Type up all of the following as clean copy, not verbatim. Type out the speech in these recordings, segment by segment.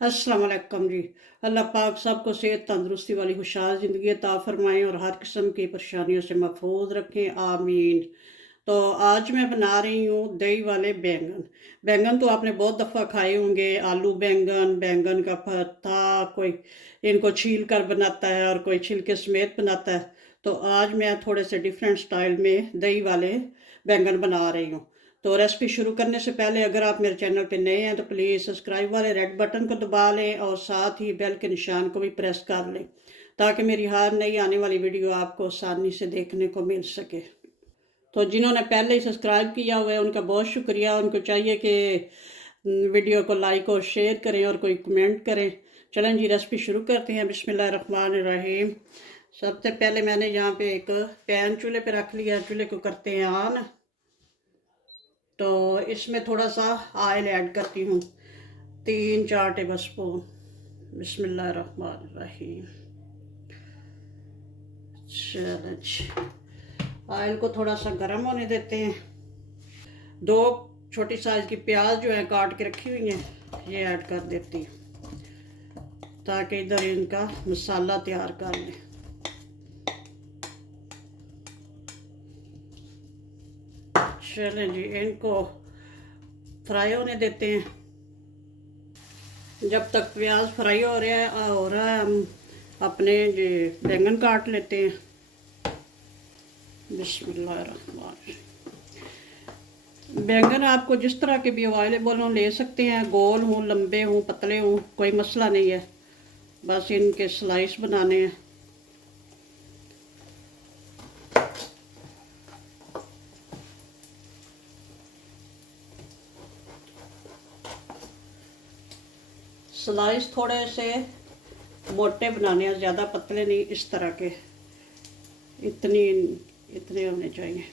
अस्सलाम वालेकुम जी। अल्लाह पाक सबको सेहत तंदुरुस्ती वाली खुशहाल ज़िंदगी अता फ़रमाएँ और हर किस्म की परेशानियों से महफूज रखें, आमीन। तो आज मैं बना रही हूँ दही वाले बैंगन। बैंगन तो आपने बहुत दफ़ा खाए होंगे, आलू बैंगन, बैंगन का भरता, कोई इनको छील कर बनाता है और कोई छिलके समेत बनाता है। तो आज मैं थोड़े से डिफरेंट स्टाइल में दही वाले बैंगन बना रही हूँ। तो रेसिपी शुरू करने से पहले अगर आप मेरे चैनल पे नए हैं तो प्लीज़ सब्सक्राइब वाले रेड बटन को दबा लें और साथ ही बेल के निशान को भी प्रेस कर लें ताकि मेरी हर नई आने वाली वीडियो आपको आसानी से देखने को मिल सके। तो जिन्होंने पहले ही सब्सक्राइब किया हुआ है उनका बहुत शुक्रिया। उनको चाहिए कि वीडियो को लाइक और शेयर करें और कोई कमेंट करें। चलें जी, रेसिपी शुरू करते हैं। बिस्मिल्लाहिर्रहमानिर्रहीम। सबसे पहले मैंने यहाँ पे एक पैन चूल्हे पे रख लिया। चूल्हे को करते हैं ऑन। तो इसमें थोड़ा सा ऑयल ऐड करती हूँ, 3-4 टेबल स्पून। बिस्मिल्लाहिर्रहमानिर्रहीम। चलो, ऑयल को थोड़ा सा गर्म होने देते हैं। 2 छोटी साइज की प्याज जो है काट के रखी हुई हैं, ये ऐड कर देती हूँ ताकि इधर इनका मसाला तैयार कर लें। चलें जी, इनको फ्राई होने देते हैं। जब तक प्याज फ्राई हो रहा है हम अपने जो बैंगन काट लेते हैं। बिस्मिल्लाहिर्रहमानिर्रहीम। बैंगन आपको जिस तरह के भी अवेलेबल हों ले सकते हैं, गोल हों, लंबे हों, पतले हों, कोई मसला नहीं है। बस इनके स्लाइस बनाने हैं। स्लाइस थोड़े से मोटे बनाने हैं, ज़्यादा पतले नहीं, इस तरह के इतने होने चाहिए।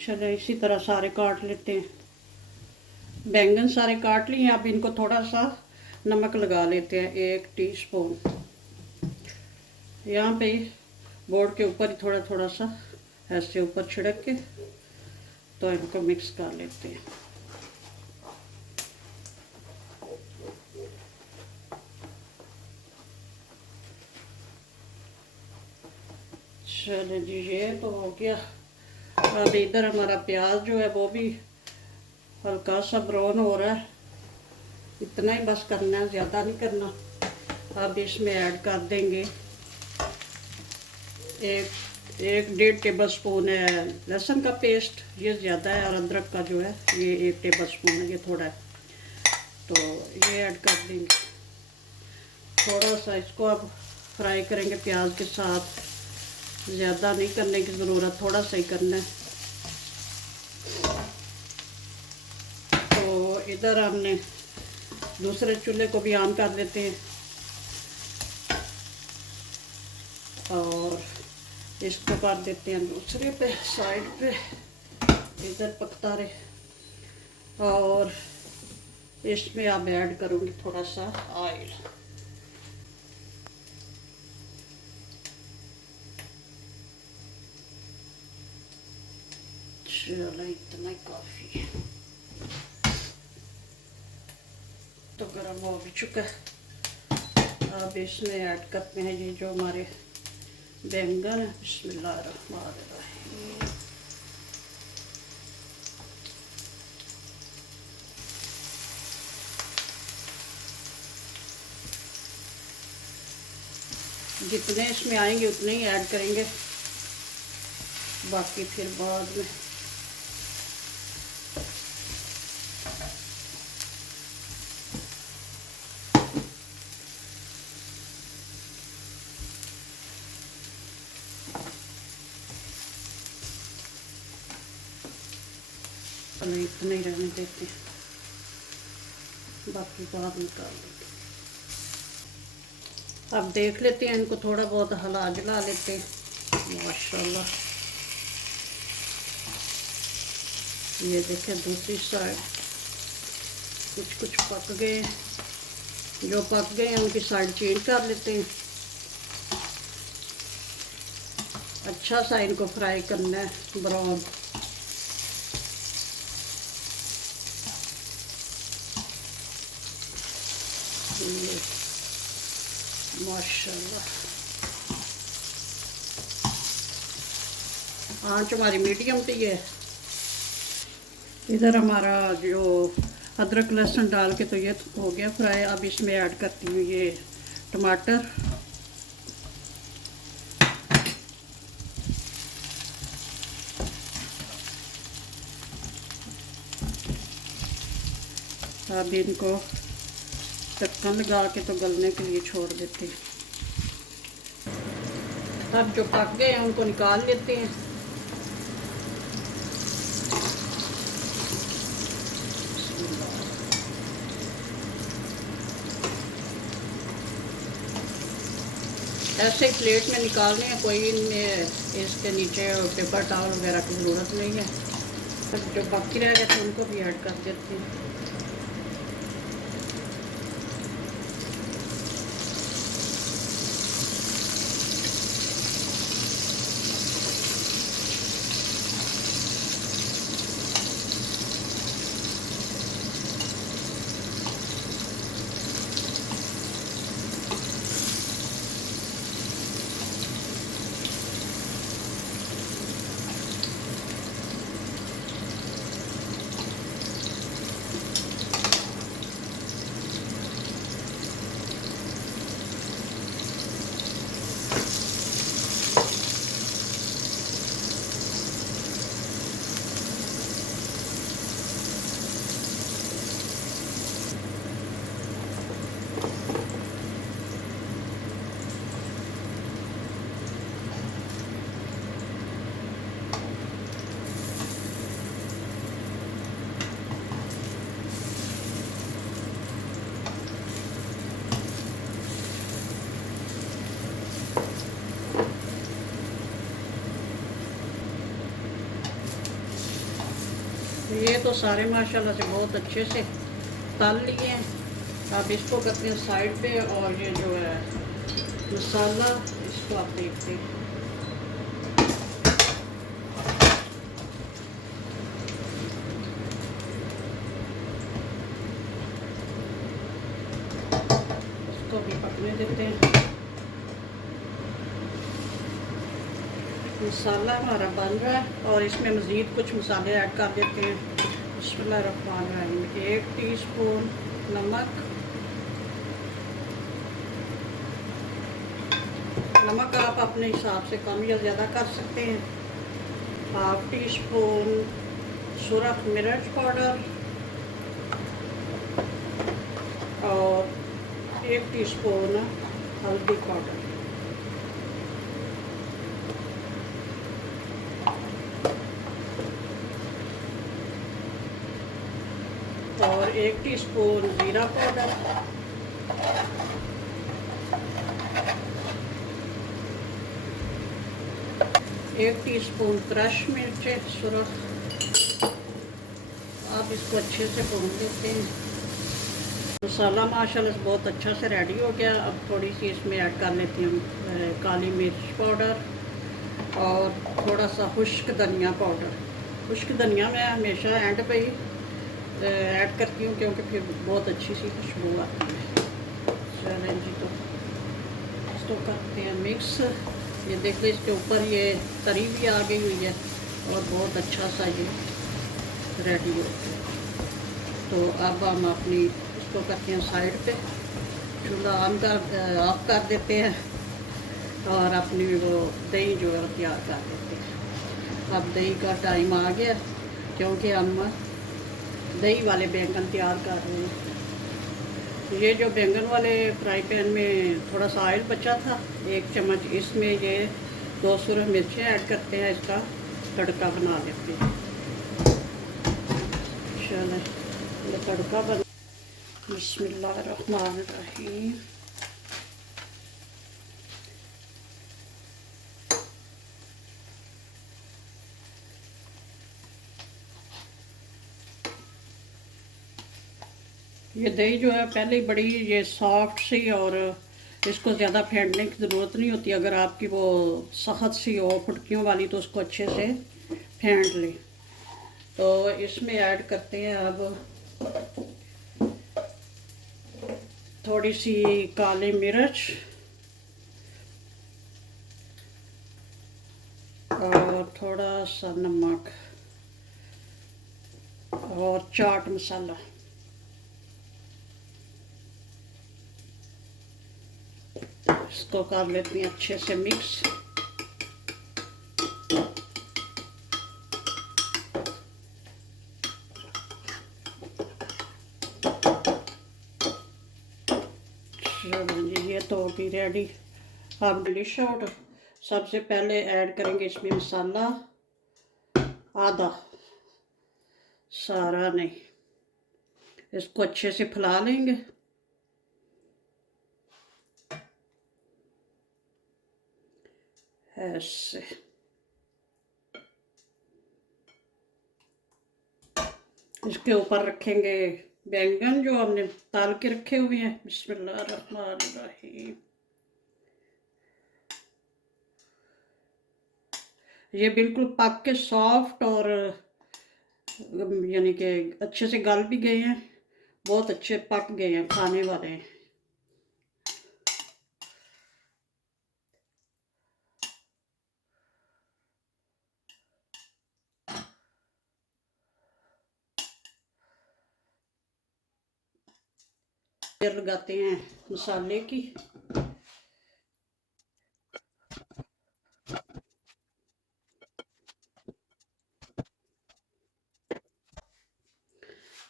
चलो, इसी तरह सारे काट लेते हैं। बैंगन सारे काट लिए। अब इनको थोड़ा सा नमक लगा लेते हैं, 1 टीस्पून। यहाँ पे बोर्ड के ऊपर ही थोड़ा थोड़ा सा ऐसे ऊपर छिड़क के तो इनको मिक्स कर लेते हैं। चलो जी, ये तो हो गया। अब इधर हमारा प्याज जो है वो भी हल्का सा ब्राउन हो रहा है। इतना ही बस करना है, ज़्यादा नहीं करना। अब इसमें ऐड कर देंगे एक 1.5 टेबल स्पून है लहसुन का पेस्ट, ये ज़्यादा है। और अदरक का जो है ये 1 टेबल स्पून है, ये थोड़ा है। तो ये ऐड कर देंगे। थोड़ा सा इसको अब फ्राई करेंगे प्याज के साथ। ज़्यादा नहीं करने की ज़रूरत, थोड़ा सा ही करना है। तो इधर हमने दूसरे चूल्हे को भी ऑन कर देते हैं और इसको कर देते हैं दूसरे पे साइड पे, इधर पकता रहे। और इसमें अब ऐड करूँगी थोड़ा सा ऑयल। चलो, इतना ही काफ़ी है। तो गर्म हो भी चुका है। अब इसमें ऐड करते हैं ये जो हमारे बैंगन है। बिस्मिल्लाहिर्रहमानिर्रहीम। जितने इसमें आएंगे उतने ही ऐड करेंगे, बाकी फिर बाद में। हमें इतना ही रहने देते हैं, बाकी बाद निकाल देते हैं। अब देख लेते हैं, इनको थोड़ा बहुत हिला जला लेते हैं। माशाल्लाह, ये देखें दूसरी साइड। कुछ कुछ पक गए, जो पक गए हैं उनकी साइड चेंज कर लेते हैं। अच्छा सा इनको फ्राई करना है, ब्राउन। माशाल्लाह, आंच हमारी मीडियम पे है। इधर हमारा जो अदरक लहसुन डाल के तो ये हो गया फ्राई। अब इसमें ऐड करती हूँ ये टमाटर, अब इनको ढक्कन लगा के तो गलने के लिए छोड़ देते हैं। अब जो पक गए हैं उनको निकाल लेते हैं। ऐसे ही प्लेट में निकालने हैं, कोई इनमें इसके नीचे पेपर टॉवल वगैरह की ज़रूरत नहीं है। अब जो बाकी रह गए थे उनको भी ऐड कर देते हैं। ये तो सारे माशाल्लाह से बहुत अच्छे से तल लिए हैं। अब इसको करते हैं साइड पे, और ये जो है मसाला इसको आप देखते हैं। इसको भी पकने देते हैं। मसाला हमारा बन रहा है और इसमें मज़ीद कुछ मसाले ऐड कर देते हैं। बिस्मिल्लाहिर्रहमानिर्रहीम। 1 टीस्पून नमक, नमक आप अपने हिसाब से कम या ज़्यादा कर सकते हैं। 1/2 टीस्पून सुरख मिर्च पाउडर और 1 टीस्पून हल्दी पाउडर। और 1 टीस्पून जीरा पाउडर, 1 टीस्पून क्रश मिर्च सुरख। आप इसको अच्छे से भून लेते हैं। मसाला माशाल्लाह से बहुत अच्छा से रेडी हो गया। अब थोड़ी सी इसमें ऐड कर लेती हूँ काली मिर्च पाउडर और थोड़ा सा खुश्क धनिया पाउडर। खुश्क धनिया मैं हमेशा एंड पे ही ऐड करती हूँ क्योंकि फिर बहुत अच्छी सी खुशबू आती है। चलें जी, तो इसको करते हैं मिक्स। ये देख लीजिए इसके ऊपर ये तरी भी आ गई हुई है और बहुत अच्छा सा ये रेडी हो गया। तो अब हम अपनी इसको करते हैं साइड पे, चूल्हा ऑफ कर देते हैं और अपनी वो दही जो है तैयार कर देते हैं। अब दही का टाइम आ गया क्योंकि हम दही वाले बैंगन तैयार कर रहे हैं। ये जो बैंगन वाले फ्राई पैन में थोड़ा सा ऑयल बचा था, 1 चम्मच, इसमें ये 2 सुरख मिर्चें ऐड करते हैं, इसका तड़का बना लेते हैं। चलें, ये तड़का बना। बिस्मिल्लाहिर्रहमानिर्रहीम। ये दही जो है पहले ही बड़ी ये सॉफ्ट सी, और इसको ज़्यादा फेंटने की ज़रूरत नहीं होती। अगर आपकी वो सख्त सी हो फुटकियों वाली तो उसको अच्छे से फेंट लें। तो इसमें ऐड करते हैं अब थोड़ी सी काली मिर्च और थोड़ा सा नमक और चाट मसाला। इसको कर लेते हैं अच्छे से मिक्स। चलो जी, ये तो होगी रेडी। अब डिश आउट। सबसे पहले ऐड करेंगे इसमें मसाला, आधा, सारा नहीं। इसको अच्छे से फैला लेंगे। ऐसे इसके ऊपर रखेंगे बैंगन जो हमने ताल के रखे हुए हैं। बिस्मिल्लाहिर्रहमानिर्रहीम। ये बिल्कुल पक के सॉफ्ट और यानी कि अच्छे से गल भी गए हैं, बहुत अच्छे पक गए हैं, खाने वाले हैं। फिर लगाते हैं मसाले की।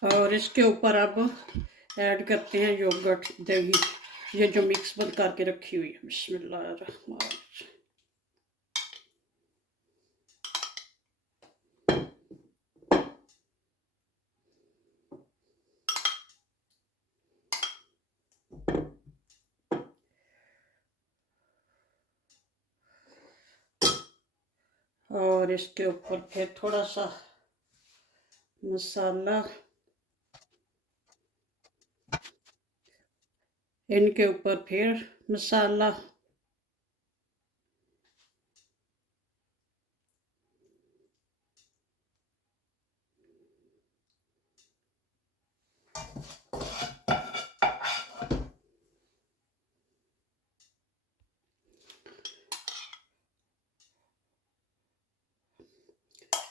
और इसके ऊपर अब ऐड करते हैं योगर्ट, दही, ये जो मिक्स बंद करके रखी हुई है। बिस्मिल्लाहिर्रहमानिर्रहीम। और इसके ऊपर फिर थोड़ा सा मसाला, इनके ऊपर फिर मसाला,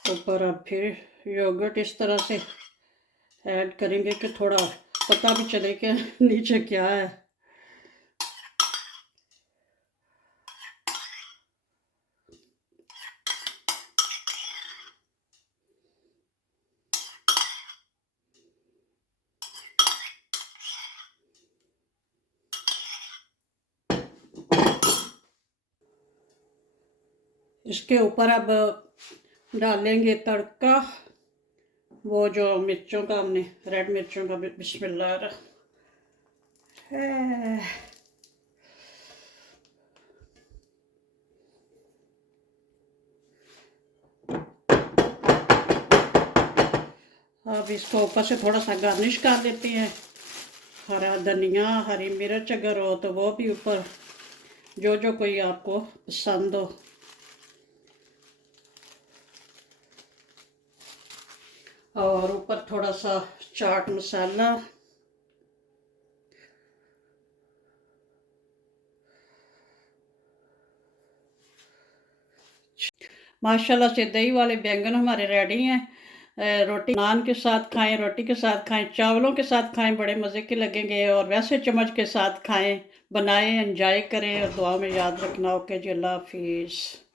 ऊपर अब फिर योगर्ट इस तरह से ऐड करेंगे कि थोड़ा पता भी चले कि नीचे क्या है। इसके ऊपर अब डालेंगे तड़का, वो जो मिर्चों का हमने, रेड मिर्चों का। बिस्मिल्लाह है। अब इसको ऊपर से थोड़ा सा गार्निश कर देते हैं। हरा धनिया, हरी मिर्च अगर हो तो वो भी ऊपर, जो जो कोई आपको पसंद हो। और ऊपर थोड़ा सा चाट मसाला। माशाल्लाह से दही वाले बैंगन हमारे रेडी हैं। रोटी नान के साथ खाएं, रोटी के साथ खाएं, चावलों के साथ खाएं, बड़े मज़े के लगेंगे। और वैसे चम्मच के साथ खाएं। बनाएं, एंजॉय करें और दुआ में याद रखना। ओके जी, अल्लाह हाफिज़।